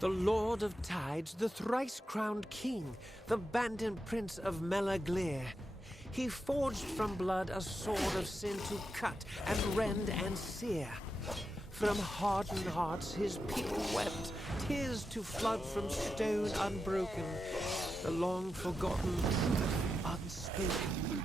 The Lord of Tides, the thrice-crowned king, the bandit prince of Melaglir. He forged from blood a sword of sin to cut and rend and sear. From hardened hearts his people wept, tears to flood from stone unbroken, the long-forgotten truth unspoken.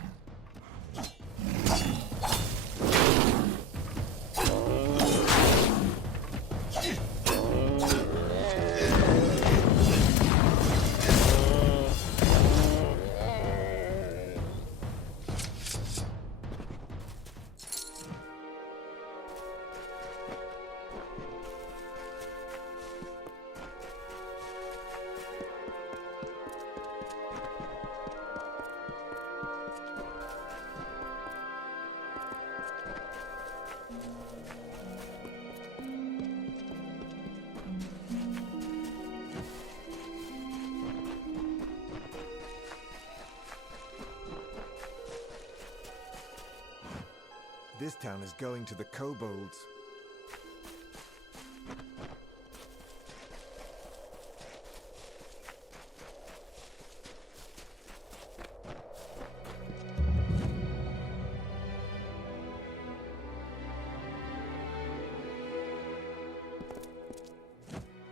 This town is going to the kobolds.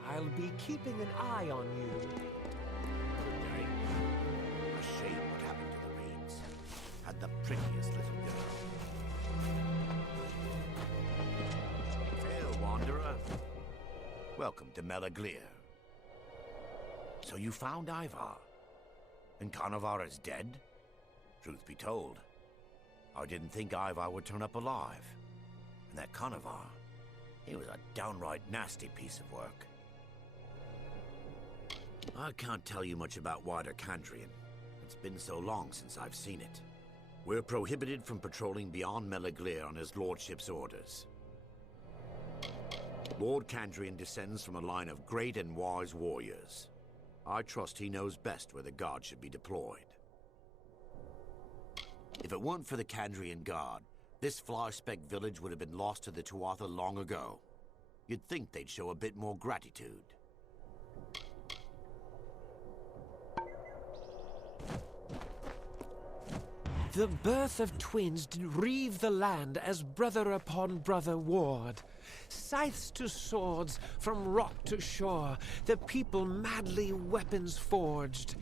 I'll be keeping an eye on you. Good day. A shame what happened to the Reeds. Had the prettiest little girl. Fair wanderer. Welcome to Melaglir. So you found Ivar? And Carnivar is dead? Truth be told, I didn't think Ivar would turn up alive. And that Carnivar, he was a downright nasty piece of work. I can't tell you much about Wider Candrian. It's been so long since I've seen it. We're prohibited from patrolling beyond Melaglir on his lordship's orders. Lord Candrian descends from a line of great and wise warriors. I trust he knows best where the guard should be deployed. If it weren't for the Candrian Guard, this fly-speck village would have been lost to the Tuatha long ago. You'd think they'd show a bit more gratitude. The birth of twins did reave the land as brother upon brother warred. Scythes to swords, from rock to shore, the people madly weapons forged.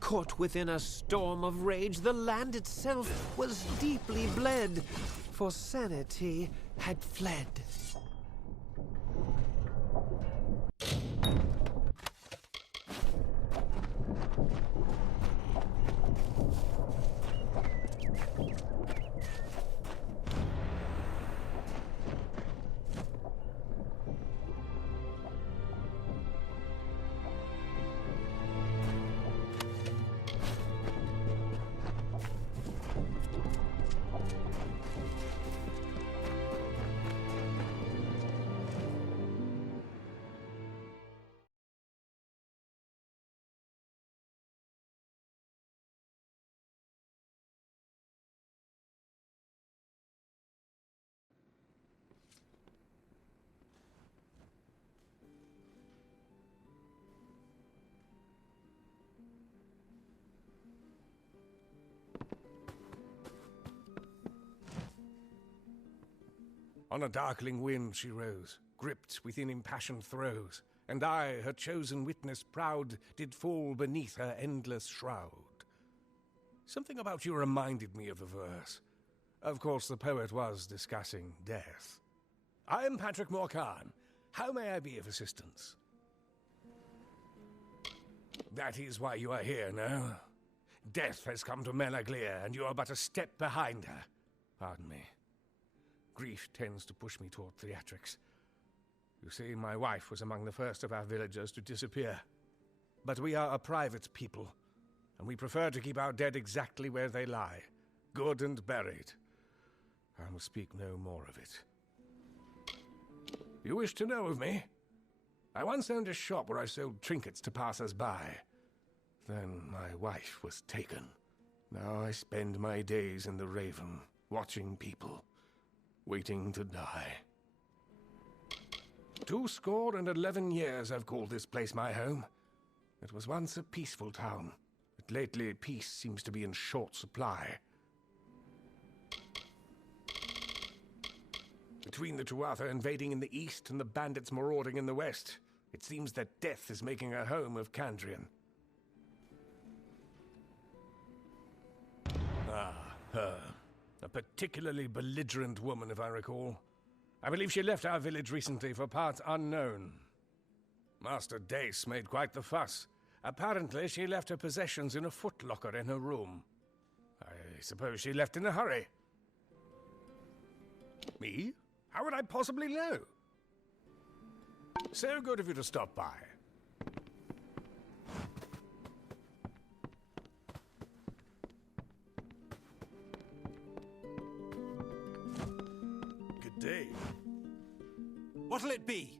Caught within a storm of rage, the land itself was deeply bled, for sanity had fled. On a darkling wind she rose, gripped within impassioned throes, and I, her chosen witness proud, did fall beneath her endless shroud. Something about you reminded me of the verse. Of course, the poet was discussing death. I am Patrick Morcan. How may I be of assistance? That is why you are here, no? Death has come to Melaglir, and you are but a step behind her. Pardon me. Grief tends to push me toward theatrics. You see, my wife was among the first of our villagers to disappear. But we are a private people, and we prefer to keep our dead exactly where they lie, good and buried. I will speak no more of it. You wish to know of me? I once owned a shop where I sold trinkets to passers-by. Then my wife was taken. Now I spend my days in the Raven, watching people, waiting to die. 211 years I've called this place my home. It was once a peaceful town, but lately peace seems to be in short supply. Between the Tuatha invading in the east and the bandits marauding in the west, it seems that death is making a home of Kandrian. Ah, her. A particularly belligerent woman, if I recall. I believe she left our village recently for parts unknown. Master Dace made quite the fuss. Apparently, she left her possessions in a footlocker in her room. I suppose she left in a hurry. Me? How would I possibly know? So good of you to stop by. Good day. What'll it be?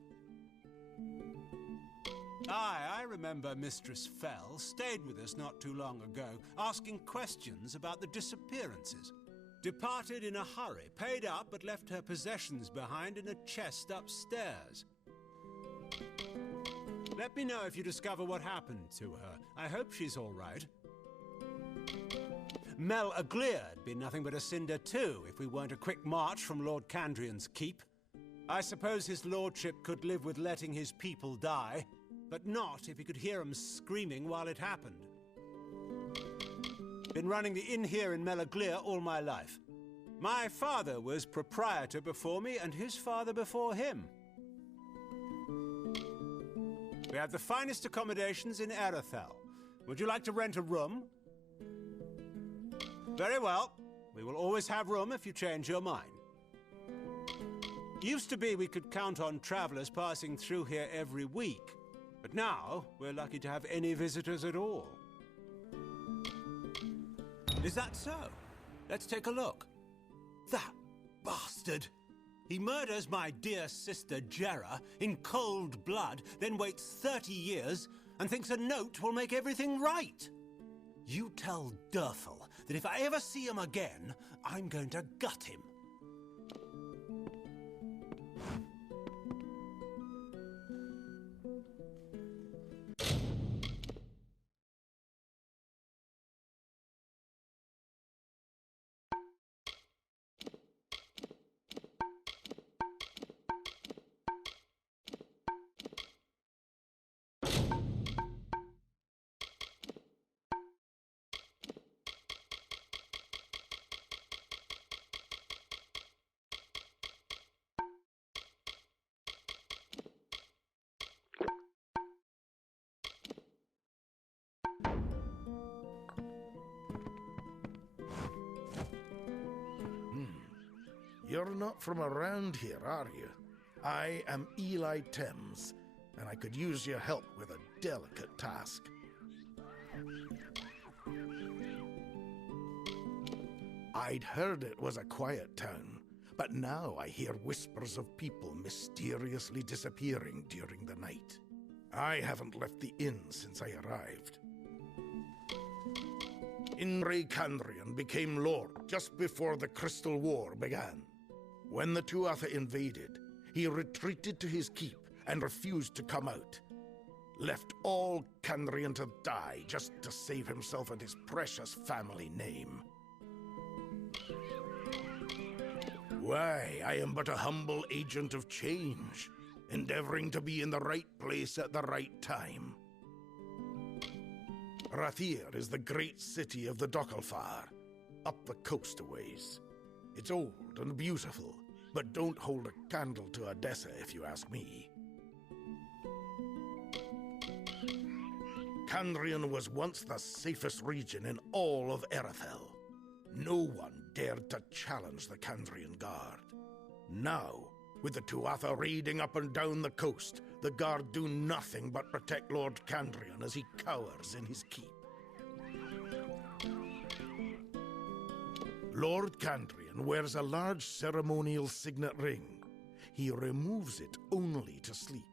Aye, I remember Mistress Fell stayed with us not too long ago, asking questions about the disappearances. Departed in a hurry, paid up, but left her possessions behind in a chest upstairs. Let me know if you discover what happened to her. I hope she's all right. Mel Aglear'd be nothing but a cinder too, if we weren't a quick march from Lord Kandrian's keep. I suppose his lordship could live with letting his people die, but not if he could hear them screaming while it happened. Been running the inn here in Mel Aglear all my life. My father was proprietor before me, and his father before him. We have the finest accommodations in Arethel. Would you like to rent a room? Very well. We will always have room if you change your mind. Used to be we could count on travelers passing through here every week, but now we're lucky to have any visitors at all. Is that so? Let's take a look. That bastard! He murders my dear sister Jera in cold blood, then waits 30 years and thinks a note will make everything right. You tell Durthel that if I ever see him again, I'm going to gut him. You're not from around here, are you? I am Eli Thames, and I could use your help with a delicate task. I'd heard it was a quiet town, but now I hear whispers of people mysteriously disappearing during the night. I haven't left the inn since I arrived. Inre Kandrian became lord just before the Crystal War began. When the Tuatha invaded, he retreated to his keep and refused to come out. Left all Kandrian to die just to save himself and his precious family name. Why, I am but a humble agent of change, endeavoring to be in the right place at the right time. Rathir is the great city of the Dockelfar, up the coast a ways. It's old and beautiful, but don't hold a candle to Odessa if you ask me. Kandrian was once the safest region in all of Arethel. No one dared to challenge the Kandrian Guard. Now, with the Tuatha raiding up and down the coast, the Guard do nothing but protect Lord Kandrian as he cowers in his keep. Lord Kandrian wears a large ceremonial signet ring. He removes it only to sleep.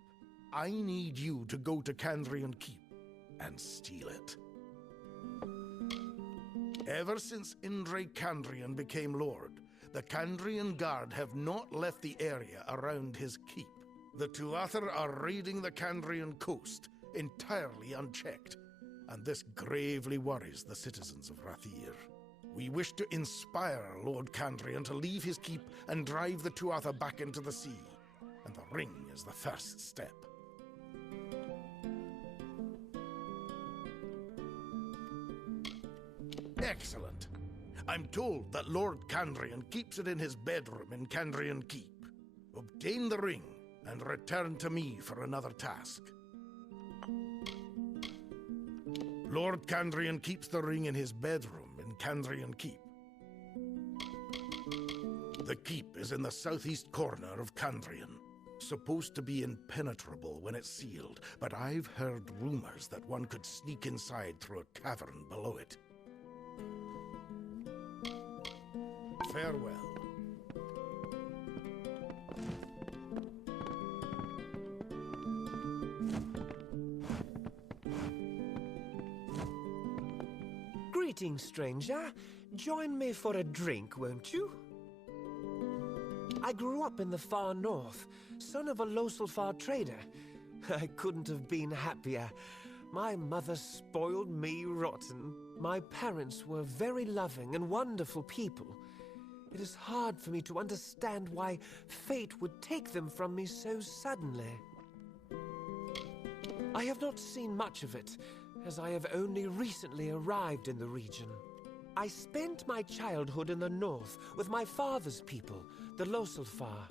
I need you to go to Kandrian Keep and steal it. Ever since Inre Kandrian became lord, the Kandrian Guard have not left the area around his keep. The Tuatha are raiding the Kandrian coast, entirely unchecked, and this gravely worries the citizens of Rathir. We wish to inspire Lord Kandrian to leave his keep and drive the Tuatha back into the sea, and the ring is the first step. Excellent. I'm told that Lord Kandrian keeps it in his bedroom in Kandrian Keep. Obtain the ring and return to me for another task. Lord Kandrian keeps the ring in his bedroom in Kandrian Keep. The keep is in the southeast corner of Kandrian. Supposed to be impenetrable when it's sealed, but I've heard rumors that one could sneak inside through a cavern below it. Farewell. Greetings, stranger. Join me for a drink, won't you? I grew up in the far north, son of a Loselfar trader. I couldn't have been happier. My mother spoiled me rotten. My parents were very loving and wonderful people. It is hard for me to understand why fate would take them from me so suddenly. I have not seen much of it, as I have only recently arrived in the region. I spent my childhood in the north with my father's people, the Loselfar.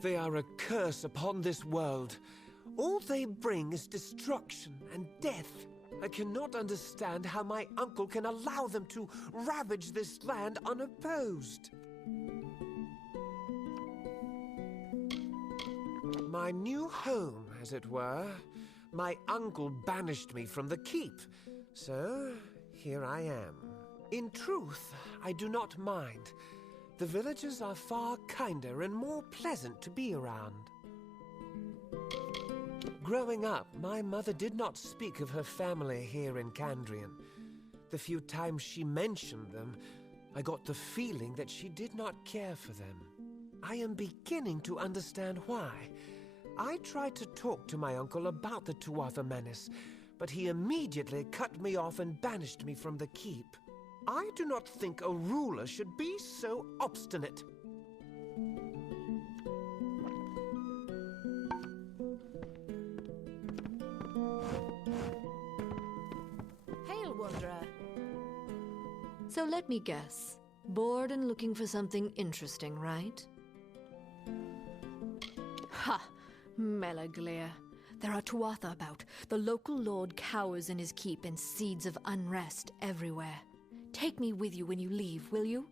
They are a curse upon this world. All they bring is destruction and death. I cannot understand how my uncle can allow them to ravage this land unopposed. My new home, as it were. My uncle banished me from the keep, so here I am. In truth, I do not mind. The villagers are far kinder and more pleasant to be around. Growing up, my mother did not speak of her family here in Kandrian. The few times she mentioned them, I got the feeling that she did not care for them. I am beginning to understand why. I tried to talk to my uncle about the Tuatha menace, but he immediately cut me off and banished me from the keep. I do not think a ruler should be so obstinate. Hail, Wanderer. So let me guess. Bored and looking for something interesting, right? Ha! Melaglir. There are Tuatha about. The local lord cowers in his keep and seeds of unrest everywhere. Take me with you when you leave, will you?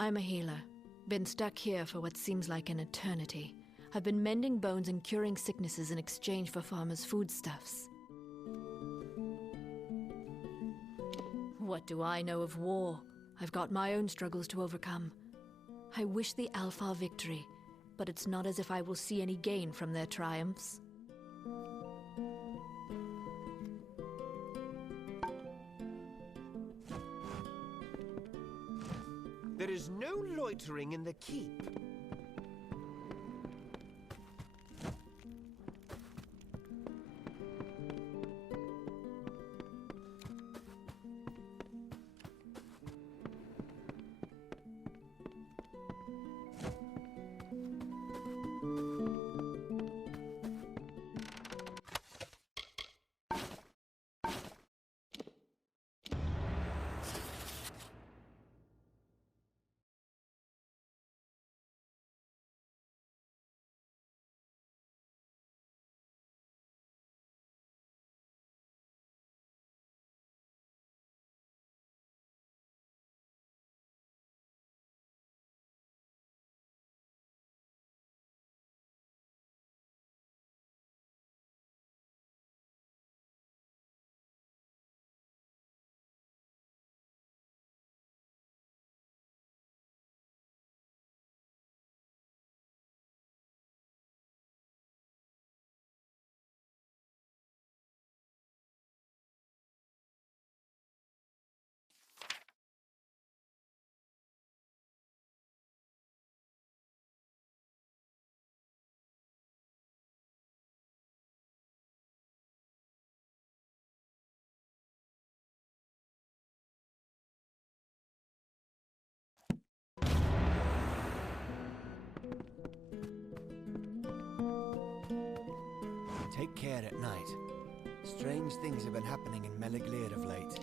I'm a healer. Been stuck here for what seems like an eternity. I've been mending bones and curing sicknesses in exchange for farmers' foodstuffs. What do I know of war? I've got my own struggles to overcome. I wish the Alfar victory, but it's not as if I will see any gain from their triumphs. There is no loitering in the keep. Take care at night. Strange things have been happening in Melaglir of late.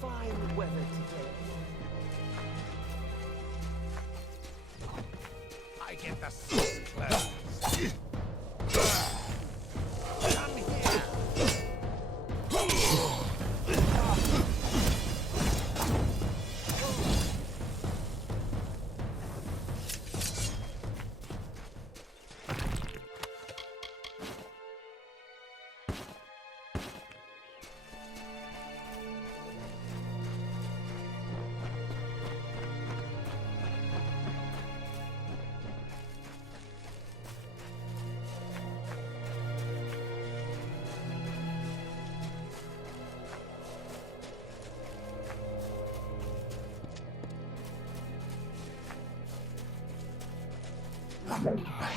Fine weather today. I get the sauce clothes. Come here.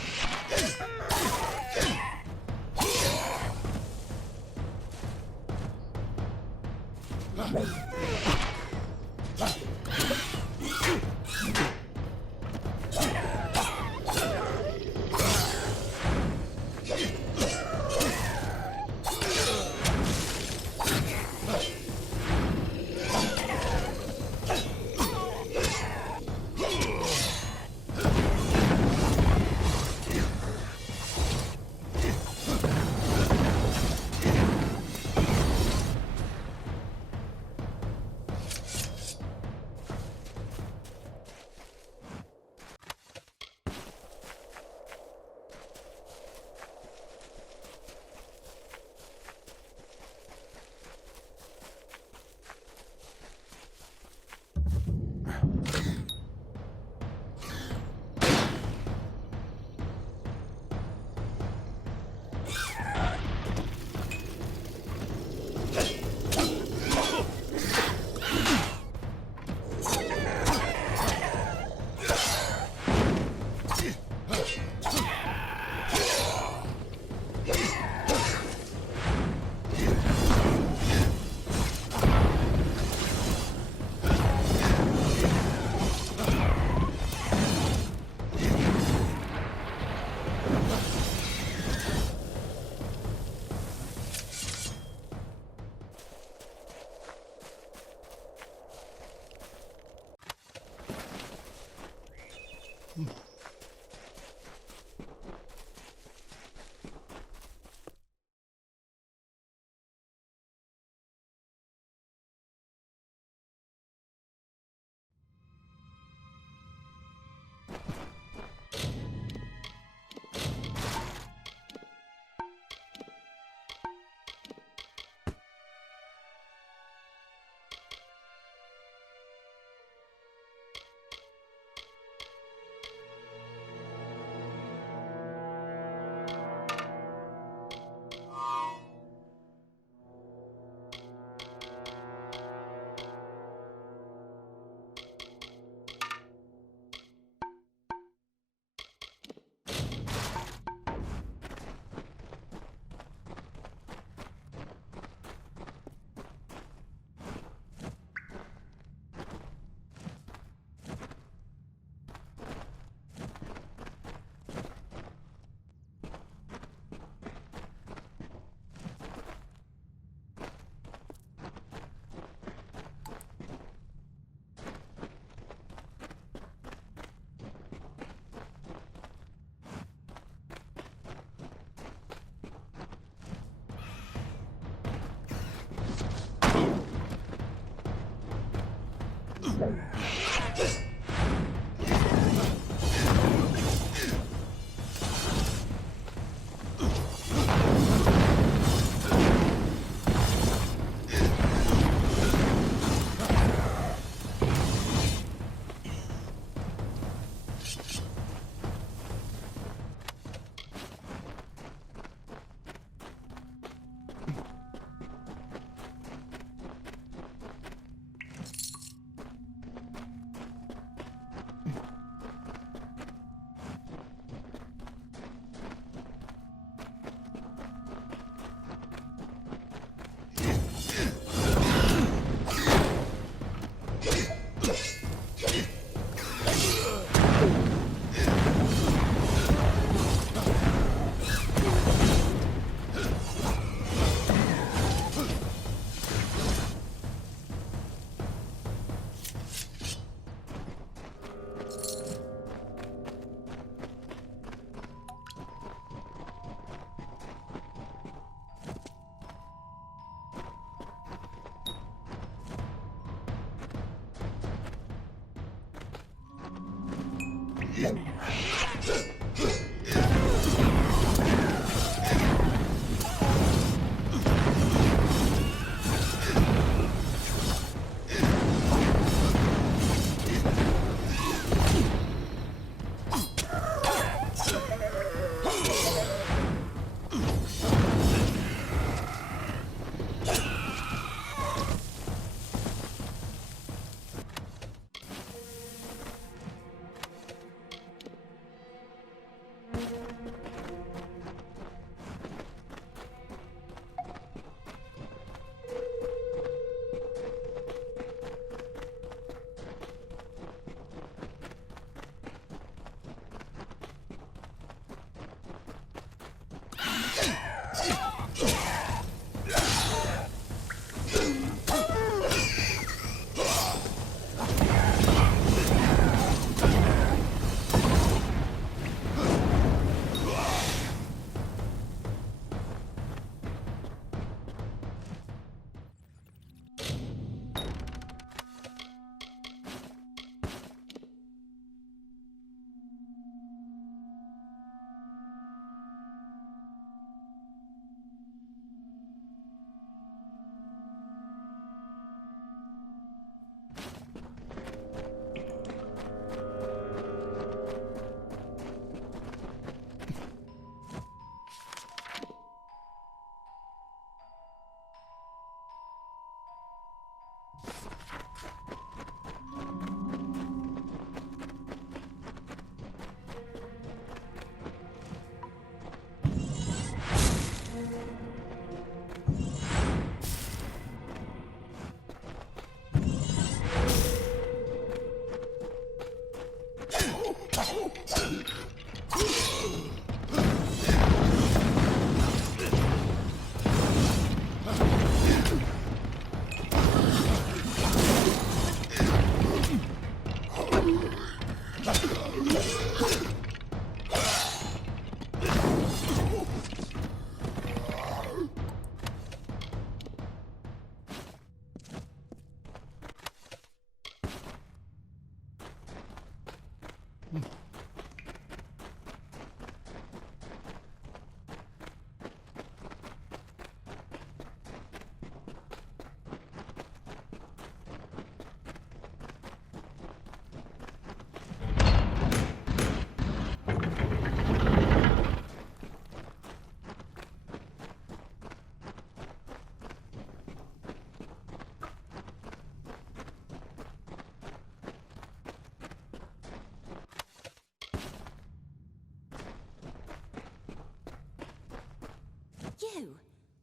You?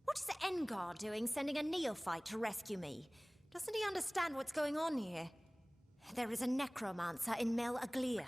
What is Engar doing sending a neophyte to rescue me? Doesn't he understand what's going on here? There is a necromancer in Mel Aglir.